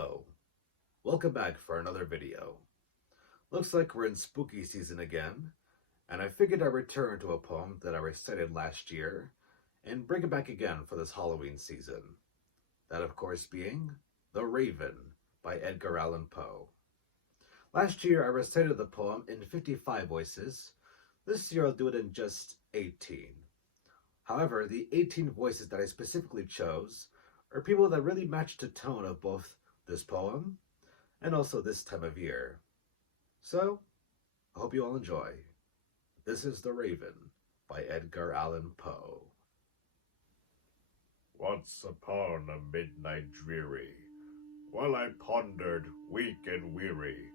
Hello, welcome back for another video. Looks like we're in spooky season again, and I figured I'd return to a poem that I recited last year and bring it back again for this Halloween season. That of course being The Raven by Edgar Allan Poe. Last year I recited the poem in 55 voices. This year I'll do it in just 18. However, the 18 voices that I specifically chose are people that really match the tone of both this poem and also this time of year. So, I hope you all enjoy. This is The Raven by Edgar Allan Poe. Once upon a midnight dreary, while I pondered, weak and weary,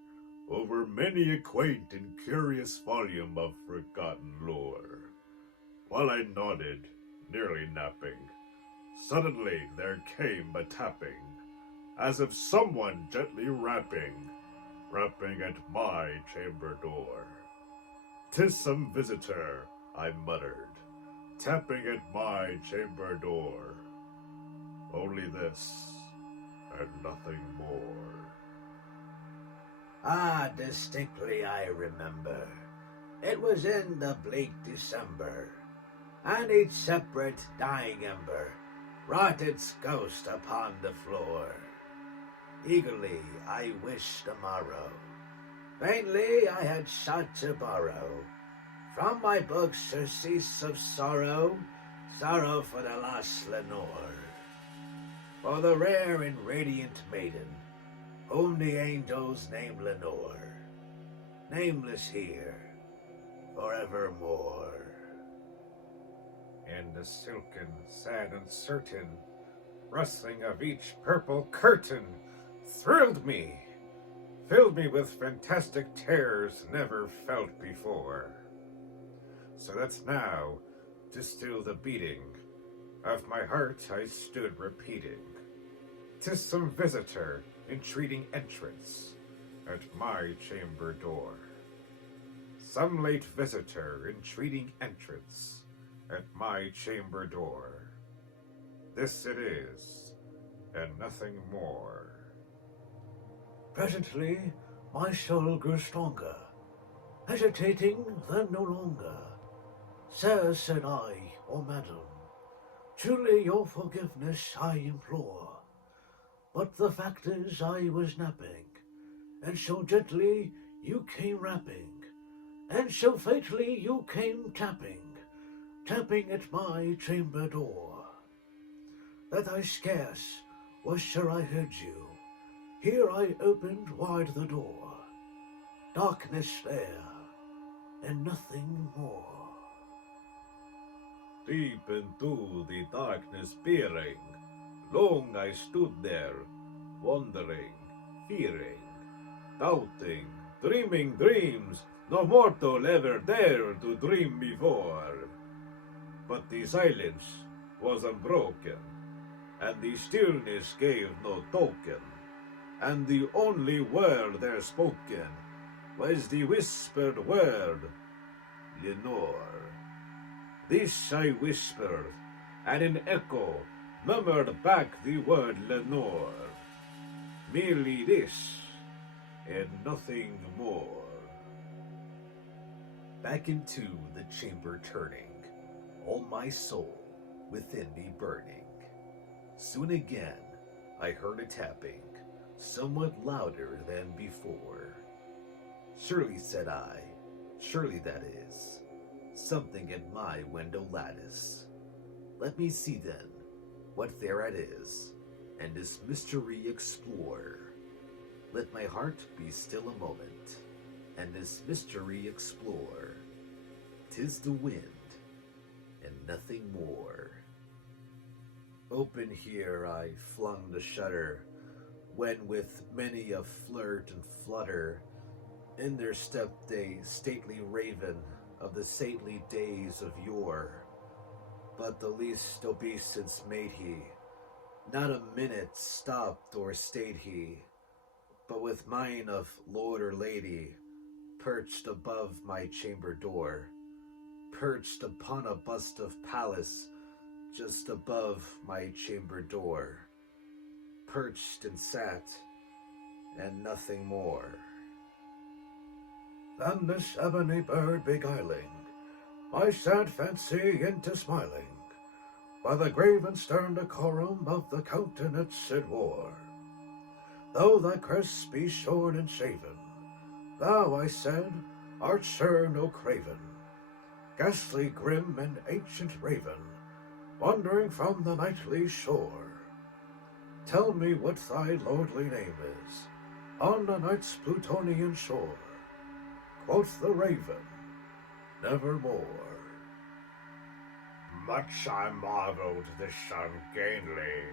over many a quaint and curious volume of forgotten lore, while I nodded, nearly napping, suddenly there came a tapping, as of someone gently rapping at my chamber door. "'Tis some visitor," I muttered, tapping at my chamber door. Only this, and nothing more. Distinctly I remember. It was in the bleak December, and each separate dying ember wrought its ghost upon the floor. Eagerly I wished the morrow. Vainly I had sought to borrow from my books surcease of sorrow, sorrow for the lost Lenore, for the rare and radiant maiden, whom the angels named Lenore, nameless here, forevermore. And the silken, sad and certain rustling of each purple curtain thrilled me, filled me with fantastic terrors never felt before. So that's now, to still the beating of my heart, I stood repeating, "'Tis some visitor entreating entrance at my chamber door. Some late visitor entreating entrance at my chamber door. This it is, and nothing more." Presently my soul grew stronger, hesitating then no longer. "Sir," said I, "or madam, truly your forgiveness I implore. But the fact is I was napping, and so gently you came rapping, and so fatally you came tapping at my chamber door, that I scarce was sure I heard you. Here I opened wide the door. Darkness there, and nothing more." Deep into the darkness peering, long I stood there, wondering, fearing, doubting, dreaming dreams no mortal ever dared to dream before. But the silence was unbroken, and the stillness gave no token, and the only word there spoken was the whispered word, "Lenore." This I whispered, and in echo murmured back the word "Lenore." Merely this, and nothing more. Back into the chamber turning, all my soul within me burning. Soon again I heard a tapping, somewhat louder than before. "Surely," said I, "surely that is something at my window lattice. Let me see then what thereat is, and this mystery explore. Let my heart be still a moment, and this mystery explore. 'Tis the wind, and nothing more." Open here I flung the shutter, when with many a flirt and flutter, in there stepped a stately raven of the saintly days of yore. But the least obeisance made he, not a minute stopped or stayed he, but with mine of lord or lady, perched above my chamber door, perched upon a bust of Pallas just above my chamber door, perched and sat and nothing more. Then this ebony bird beguiling my sad fancy into smiling, by the grave and stern decorum of the countenance it wore. Though thy crest be shorn and shaven, thou, I said, art sure no craven, ghastly, grim, and ancient raven, wandering from the nightly shore. Tell me what thy lordly name is, on the night's Plutonian shore. Quoth the raven, nevermore. Much I marveled this ungainly,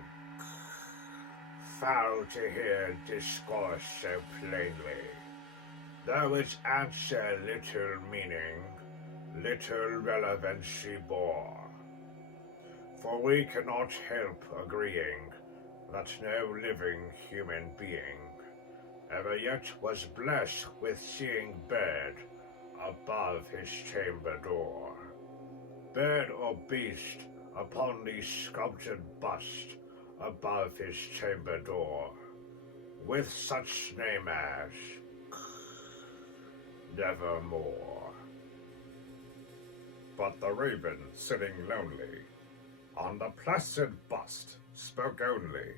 foul to hear discourse so plainly, though its answer little meaning, little relevancy bore. For we cannot help agreeing that no living human being ever yet was blessed with seeing bed above his chamber door. Bird or beast upon the sculptured bust above his chamber door, with such name as Nevermore. But the raven, sitting lonely on the placid bust, spoke only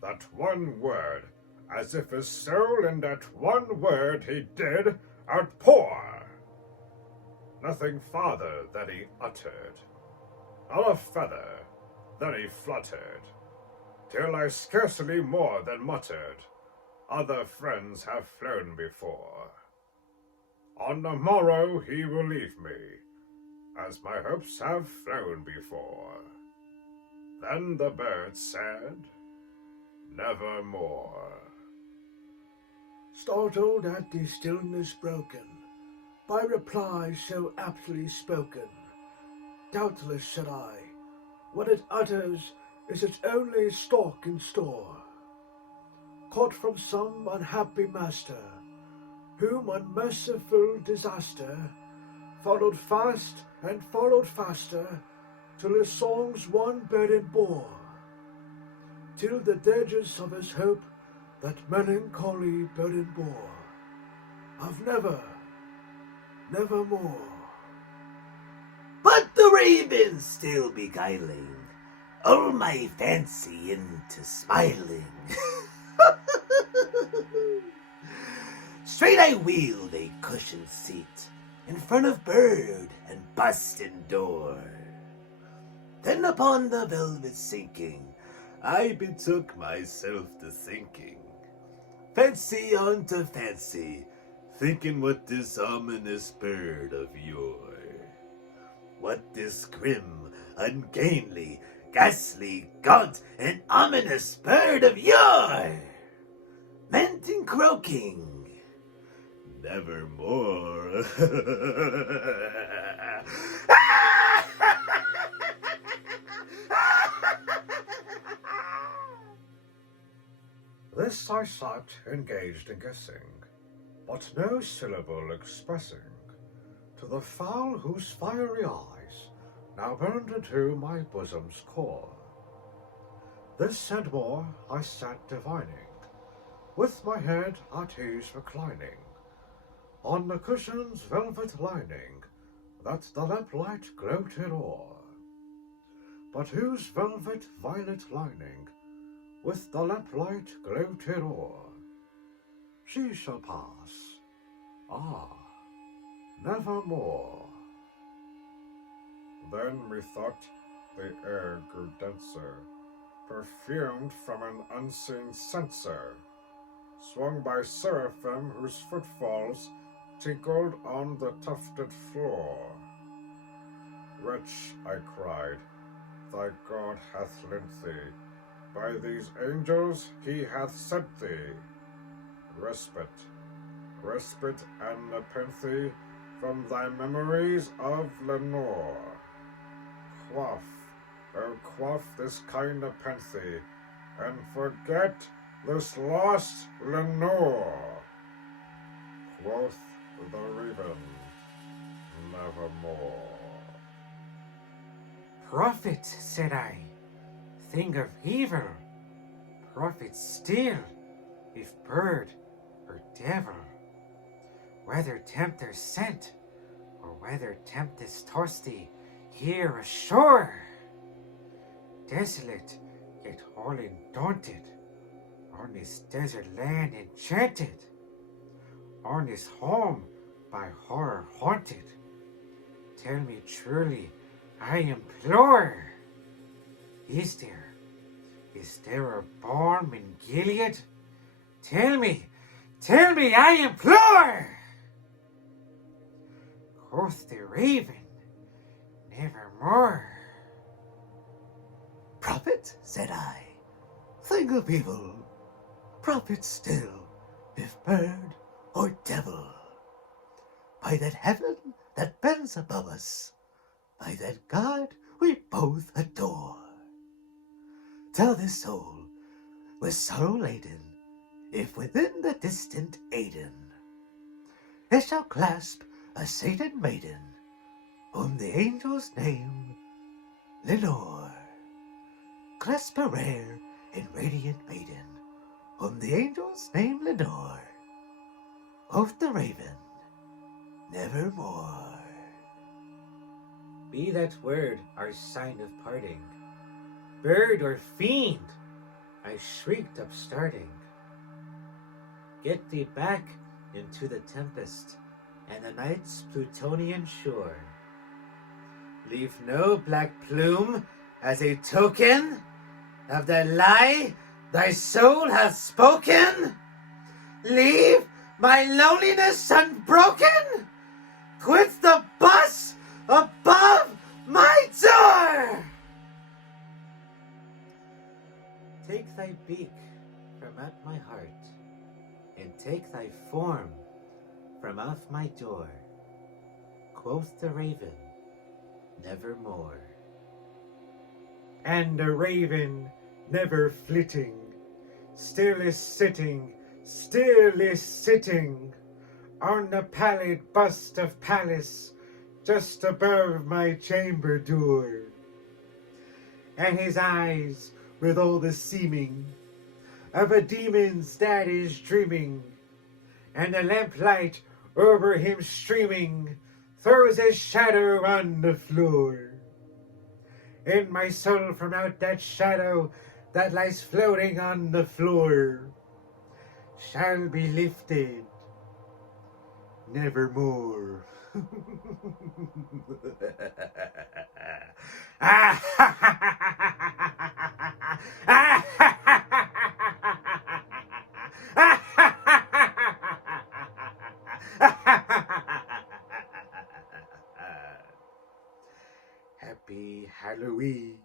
that one word, as if his soul in that one word he did outpour. Nothing farther than he uttered, not a feather than he fluttered, till I scarcely more than muttered, other friends have flown before. On the morrow he will leave me, as my hopes have flown before. Then the bird said, Nevermore. Startled at the stillness broken by reply so aptly spoken, doubtless, said I, what it utters is its only stock in store, caught from some unhappy master, whom unmerciful disaster followed fast and followed faster, till his songs one burden bore, till the dirges of his hope that melancholy burden bore, of nevermore. But the raven still beguiling all my fancy into smiling. Straight I wheeled a cushioned seat in front of bird and bust and door. Then upon the velvet sinking, I betook myself to thinking, fancy unto fancy, thinking what this ominous bird of yore, what this grim, ungainly, ghastly, gaunt, and ominous bird of yore meant in croaking. Nevermore. This I sat engaged in guessing, but no syllable expressing, to the fowl whose fiery eyes now burned into my bosom's core. This and more I sat divining, with my head at ease reclining, on the cushion's velvet lining that the lamplight gloated o'er, but whose velvet violet lining with the lamplight gloated o'er. She shall pass, nevermore. Then methought the air grew denser, perfumed from an unseen censer, swung by seraphim whose footfalls tinkled on the tufted floor. Wretch, I cried, thy God hath lent thee, by these angels he hath sent thee respite, respite and nepenthe from thy memories of Lenore. Quaff, oh quaff this kind nepenthe, and forget this lost Lenore. Quoth the raven, nevermore. Prophet, said I, thing of evil, prophet still, if bird or devil, whether tempter's sent, or whether temptest thirsty here ashore, desolate yet all undaunted, on this desert land enchanted, on this home by horror haunted, tell me truly, I implore, is there a balm in Gilead? Tell me, I implore! Quoth the raven, nevermore. Prophet, said I, thing of evil, prophet still, if bird or devil. By that heaven that bends above us, by that God we both adore. Tell this soul, with sorrow laden, if within the distant Aden, it shall clasp a sated maiden, whom the angels name Lenore. Clasp a rare and radiant maiden, whom the angels name Lenore. Quoth the raven, nevermore. Be that word our sign of parting, bird or fiend, I shrieked upstarting. Get thee back into the tempest and the night's Plutonian shore. Leave no black plume as a token of the lie thy soul hath spoken. Leave my loneliness unbroken. Quit the bus above my door. Take thy beak from out my heart, and take thy form from off my door. Quoth the raven, nevermore. And the raven, never flitting, still is sitting on the pallid bust of Pallas, just above my chamber door. And his eyes, with all the seeming of a demon's that is dreaming, and the lamplight over him streaming, throws a shadow on the floor. And my soul from out that shadow that lies floating on the floor shall be lifted nevermore. Happy Halloween.